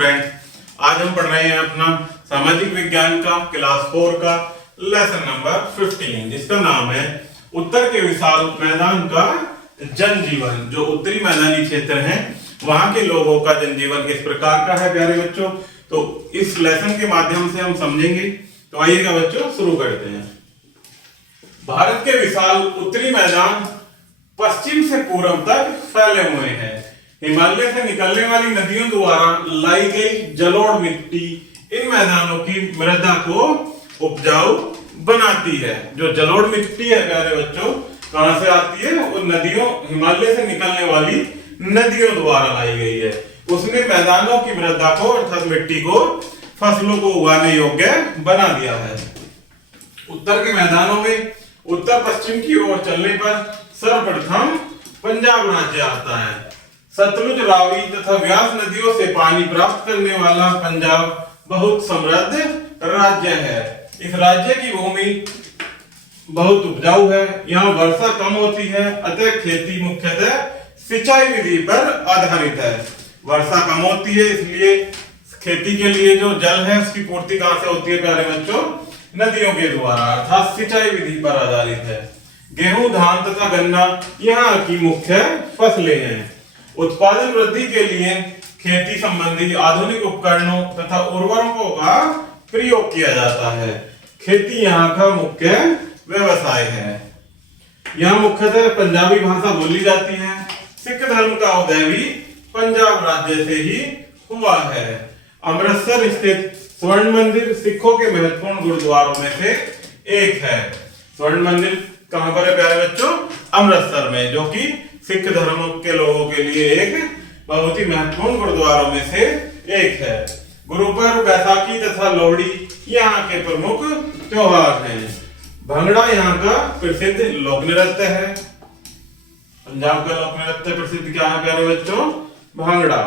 Student, आज हम पढ़ रहे हैं अपना सामाजिक विज्ञान का क्लास 4 का लेसन नंबर 15, जिसका नाम है उत्तर के विशाल मैदान का जनजीवन। जो उत्तरी मैदानी क्षेत्र हैं वहां के लोगों का जनजीवन किस प्रकार का है प्यारे बच्चों, तो इस लेसन के माध्यम से हम समझेंगे। तो आइएगा बच्चों शुरू करते हैं। भारत के विशाल उत्तरी मैदान पश्चिम से पूर्व तक फैले हुए हैं। हिमालय से निकलने वाली नदियों द्वारा लाई गई जलोढ़ मिट्टी इन मैदानों की मृदा को उपजाऊ बनाती है। जो जलोढ़ मिट्टी है प्यारे बच्चों कहां से आती है, वो नदियों हिमालय से निकलने वाली नदियों द्वारा लाई गई है। उसने मैदानों की मृदा को अर्थात मिट्टी को फसलों को उगाने योग्य बना दिया है। उत्तर के मैदानों में उत्तर पश्चिम की ओर चलने पर सर्वप्रथम पंजाब राज्य आता है। सतलुज, रावी तथा व्यास नदियों से पानी प्राप्त करने वाला पंजाब बहुत समृद्ध राज्य है। इस राज्य की भूमि बहुत उपजाऊ है। यहाँ वर्षा कम होती है, अतः खेती मुख्यतः सिंचाई विधि पर आधारित है। वर्षा कम होती है, इसलिए खेती के लिए जो जल है उसकी पूर्ति कहां से होती है प्यारे बच्चों, नदियों के द्वारा, अर्थात सिंचाई विधि पर आधारित है। गेहूं, धान तथा गन्ना यहाँ की मुख्य फसलें हैं। उत्पादन वृद्धि के लिए खेती संबंधी आधुनिक उपकरणों तथा उर्वरकों का प्रयोग किया जाता है। खेती यहाँ का मुख्य व्यवसाय है। यहाँ मुख्यतः पंजाबी भाषा बोली जाती है। सिख धर्म का उदय भी पंजाब राज्य से ही हुआ है। अमृतसर स्थित स्वर्ण मंदिर सिखों के महत्वपूर्ण गुरुद्वारों में से एक है। स्वर्ण मंदिर कहां पर है प्यारे बच्चों, अमृतसर में, जो कि सिख धर्म के लोगों के लिए एक बहुत ही महत्वपूर्ण गुरुद्वारों में से एक है। गुरुपर्व, बैसाखी तथा लोहड़ी यहाँ के प्रमुख त्योहार हैं। भंगड़ा यहाँ का प्रसिद्ध लोक नृत्य है। पंजाब का लोक नृत्य प्रसिद्ध क्या है प्यारे बच्चों, भांगड़ा।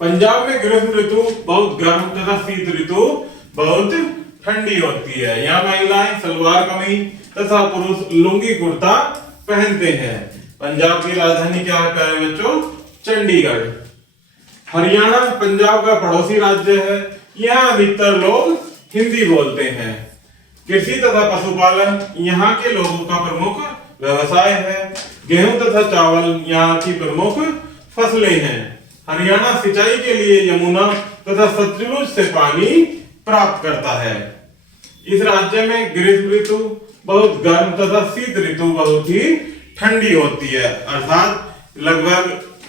पंजाब में ग्रीष्म ऋतु बहुत गर्म तथा शीत ऋतु बहुत ठंडी होती है। यहाँ महिलाएं सलवार कमीज तथा पुरुष लुंगी कुर्ता पहनते हैं। पंजाब की राजधानी क्या है प्यारे बच्चों, चंडीगढ़। हरियाणा पंजाब का पड़ोसी राज्य है। यहाँ अधिकतर लोग हिंदी बोलते हैं। कृषि तथा पशुपालन यहाँ के लोगों का प्रमुख व्यवसाय है। गेहूं तथा चावल यहाँ की प्रमुख फसलें हैं। हरियाणा सिंचाई के लिए यमुना तथा सतलुज से पानी प्राप्त करता है। इस राज्य में ग्रीष्म ऋतु बहुत गर्म तथा शीत ऋतु बहुत ही ठंडी होती है, अर्थात लगभग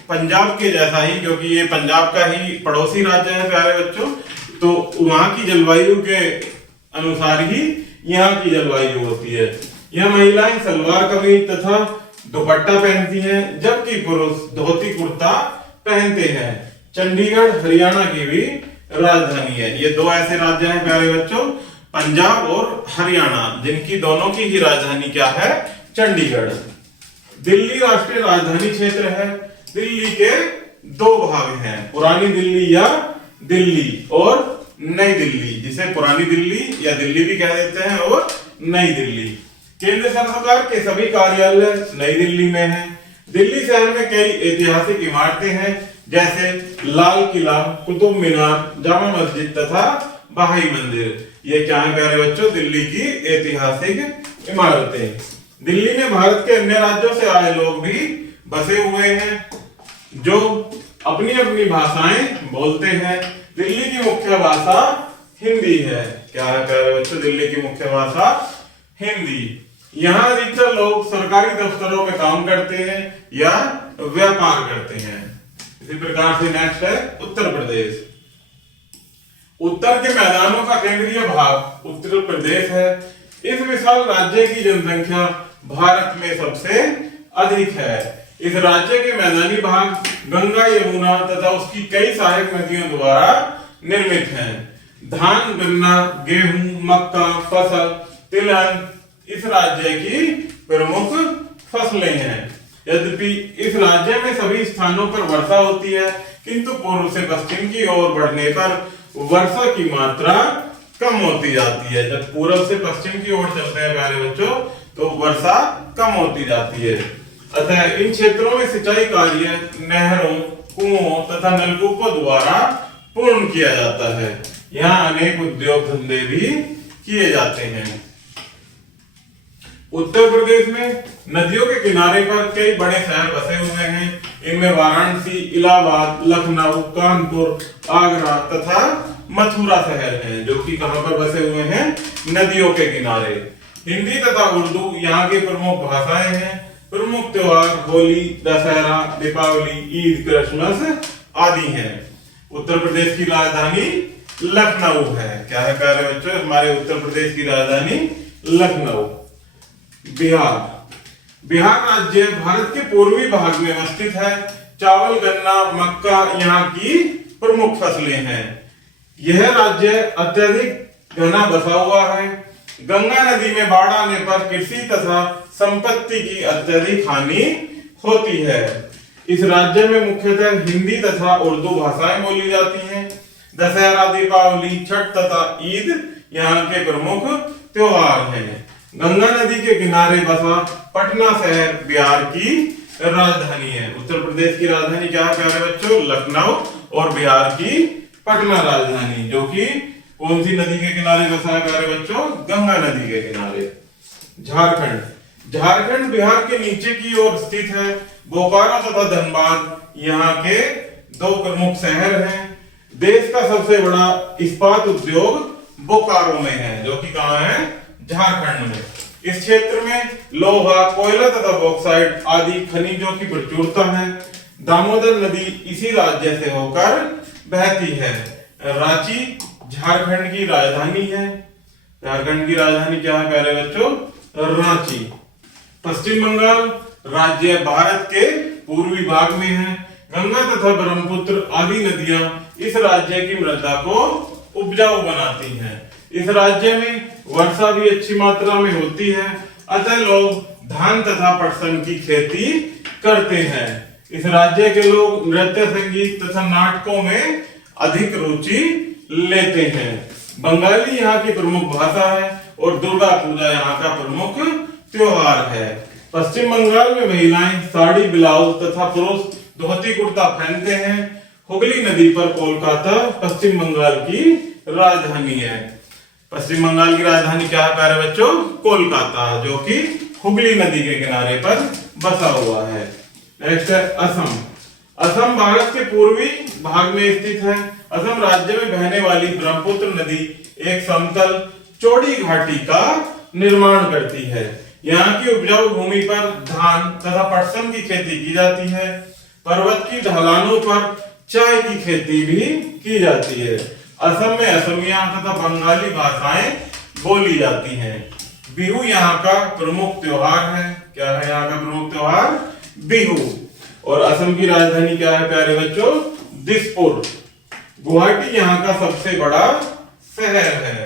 पंजाब के जैसा ही, क्योंकि ये पंजाब का ही पड़ोसी राज्य है प्यारे बच्चों, तो वहां की जलवायु के अनुसार ही यहाँ की जलवायु होती है। यह महिलाएं सलवार कमीज तथा दुपट्टा पहनती हैं, जबकि पुरुष धोती कुर्ता पहनते हैं। चंडीगढ़ हरियाणा की भी राजधानी है। ये दो ऐसे राज्य हैं प्यारे बच्चों, पंजाब और हरियाणा, जिनकी दोनों की ही राजधानी क्या है, चंडीगढ़। दिल्ली राष्ट्रीय राजधानी क्षेत्र है। दिल्ली के दो भाग हैं, पुरानी दिल्ली या दिल्ली और नई दिल्ली, जिसे पुरानी दिल्ली या दिल्ली भी कह देते हैं, और नई दिल्ली। केंद्र सरकार के सभी कार्यालय नई दिल्ली में हैं। दिल्ली शहर में कई ऐतिहासिक इमारतें हैं, जैसे लाल किला, कुतुब मीनार, जामा मस्जिद तथा बहाई मंदिर। ये क्या है प्यारे बच्चों, दिल्ली की ऐतिहासिक इमारतें। दिल्ली में भारत के अन्य राज्यों से आए लोग भी बसे हुए हैं, जो अपनी अपनी भाषाएं बोलते हैं। दिल्ली की मुख्य भाषा हिंदी है। क्या है प्यारे बच्चों, दिल्ली की मुख्य भाषा हिंदी। यहाँ अधिकतर लोग सरकारी दफ्तरों में काम करते हैं या व्यापार करते हैं। इसी प्रकार से नेक्स्ट है उत्तर प्रदेश। उत्तर के मैदानों का केंद्रीय भाग उत्तर प्रदेश है। इस विशाल राज्य की जनसंख्या भारत में सबसे अधिक है। इस राज्य के मैदानी भाग गंगा, यमुना तथा उसकी कई सहायक नदियों द्वारा निर्मित हैं। धान, गन्ना, गेहूं, मक्का, फसल, तिलहन इस राज्य की प्रमुख फसलें हैं। यद्यपि इस राज्य में सभी स्थानों पर वर्षा होती है, किंतु पूर्व से पश्चिम की ओर बढ़ने पर वर्षा की मात्रा कम होती जाती है। जब पूर्व से पश्चिम की ओर चलते हैं प्यारे बच्चों, तो वर्षा कम होती जाती है। अतः इन क्षेत्रों में सिंचाई कार्य नहरों, कुओं तथा नलकूपों द्वारा पूर्ण किया जाता है। यहाँ अनेक उद्योग धंधे भी किए जाते हैं। उत्तर प्रदेश में नदियों के किनारे पर कई बड़े शहर बसे हुए हैं। इनमें वाराणसी, इलाहाबाद, लखनऊ, कानपुर, आगरा तथा मथुरा शहर हैं, जो कि कहां पर बसे हुए हैं? नदियों के किनारे। हिंदी तथा उर्दू यहाँ की प्रमुख भाषाएं हैं। प्रमुख त्योहार होली, दशहरा, दीपावली, ईद, क्रिसमस आदि हैं। उत्तर प्रदेश की राजधानी लखनऊ है। क्या है प्यारे बच्चों? हमारे उत्तर प्रदेश की राजधानी लखनऊ। बिहार राज्य भारत के पूर्वी भाग में अवस्थित है। चावल, गन्ना, मक्का यहाँ की प्रमुख फसलें हैं। यह राज्य अत्यधिक घना बसा हुआ है। गंगा नदी में बाढ़ आने पर कृषि तथा संपत्ति की अत्यधिक हानि होती है। इस राज्य में मुख्यतः हिंदी तथा उर्दू भाषाएं बोली जाती हैं। दशहरा, दीपावली, छठ तथा ईद यहाँ के प्रमुख त्योहार हैं। गंगा नदी के किनारे बसा पटना शहर बिहार की राजधानी है। उत्तर प्रदेश की राजधानी क्या है प्यारे बच्चों? लखनऊ। और बिहार की पटना राजधानी, जो कि कौन सी नदी के किनारे बसा है प्यारे बच्चों? गंगा नदी के किनारे। झारखंड बिहार के नीचे की ओर स्थित है। बोकारो तथा धनबाद यहाँ के दो प्रमुख शहर हैं। देश का सबसे बड़ा इस्पात उद्योग बोकारो में है, जो कि कहाँ है? झारखंड में। इस क्षेत्र में लोहा, कोयला तथा बॉक्साइट आदि खनिजों की प्रचुरता है। दामोदर नदी इसी राज्य से होकर बहती है। रांची झारखंड की राजधानी है। झारखंड की राजधानी क्या है प्यारे बच्चों? रांची। पश्चिम बंगाल राज्य भारत के पूर्वी भाग में है। गंगा तथा ब्रह्मपुत्र आदि नदियां इस राज्य की मृदा को उपजाऊ बनाती हैं। इस राज्य में वर्षा भी अच्छी मात्रा में होती है, अतः लोग धान तथा पटसन की खेती करते हैं। इस राज्य के लोग नृत्य, संगीत तथा नाटकों में अधिक रुचि लेते हैं। बंगाली यहाँ की प्रमुख भाषा है और दुर्गा पूजा यहाँ का प्रमुख त्योहार है। पश्चिम बंगाल में महिलाएं साड़ी, ब्लाउज तथा पुरुष धोती कुर्ता पहनते हैं। हुगली नदी पर कोलकाता पश्चिम बंगाल की राजधानी है। पश्चिम बंगाल की राजधानी क्या है प्यारे बच्चों? कोलकाता, जो कि हुगली नदी के किनारे पर बसा हुआ है। नेक्स्ट है असम। असम भारत के पूर्वी भाग में स्थित है। असम राज्य में बहने वाली ब्रह्मपुत्र नदी एक समतल चौड़ी घाटी का निर्माण करती है। यहाँ की उपजाऊ भूमि पर धान तथा पटसन की खेती की जाती है। पर्वत की ढलानों पर चाय की खेती भी की जाती है। असम में असमिया तथा बंगाली भाषाएं बोली जाती हैं। बिहू यहाँ का प्रमुख त्योहार है। क्या है यहाँ का प्रमुख त्योहार? बिहू। और असम की राजधानी क्या है प्यारे बच्चों? दिसपुर। गुवाहाटी यहाँ का सबसे बड़ा शहर है।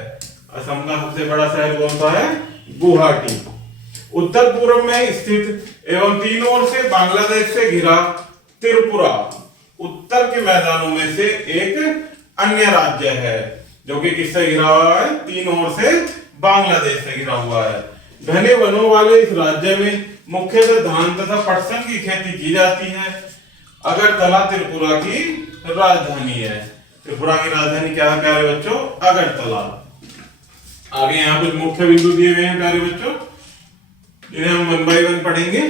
असम का सबसे बड़ा शहर कौन सा है? गुवाहाटी। उत्तर पूर्व में स्थित एवं तीनों ओर से बांग्लादेश से घिरा त्रिपुरा उत्तर के मैदानों में से एक अन्य राज्य है, जो कि किससे घिरा हुआ है? तीनों ओर से बांग्लादेश से घिरा हुआ है। घने वनों वाले इस राज्य में मुख्यतः धान तथा पटसन की खेती की जाती है। अगरतला त्रिपुरा की राजधानी है। त्रिपुरा की राजधानी क्या है प्यारे बच्चों? अगरतला। आगे यहाँ कुछ मुख्य बिंदु दिए गए हैं प्यारे बच्चों, इन्हें हम 1 by 1 पढ़ेंगे।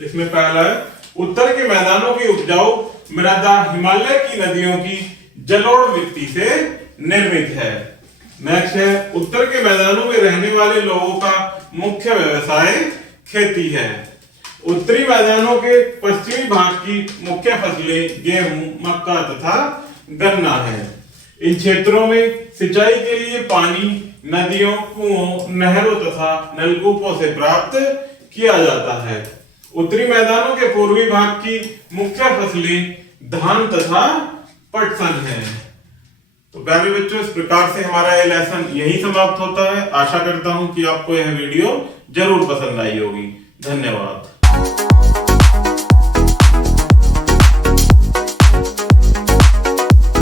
इसमें पहला है उत्तर के मैदानों की उपजाऊ मृदा हिमालय की नदियों की जलोढ़ मिट्टी से निर्मित है। नेक्स्ट है उत्तर के मैदानों में रहने वाले लोगों का मुख्य व्यवसाय खेती है। उत्तरी मैदानों के पश्चिमी भाग की मुख्य फसलें गेहूं, मक्का तथा गन्ना है। इन क्षेत्रों में सिंचाई के लिए पानी नदियों, कुओं, नहरों तथा नलकूपों से प्राप्त किया जाता है। उत्तरी मैदानों के पूर्वी भाग की मुख्य फसलें धान तथा पटसन है। तो प्यारे बच्चों, इस प्रकार से हमारा यह लेसन यही समाप्त होता है। आशा करता हूं कि आपको यह वीडियो जरूर पसंद आई होगी। धन्यवाद।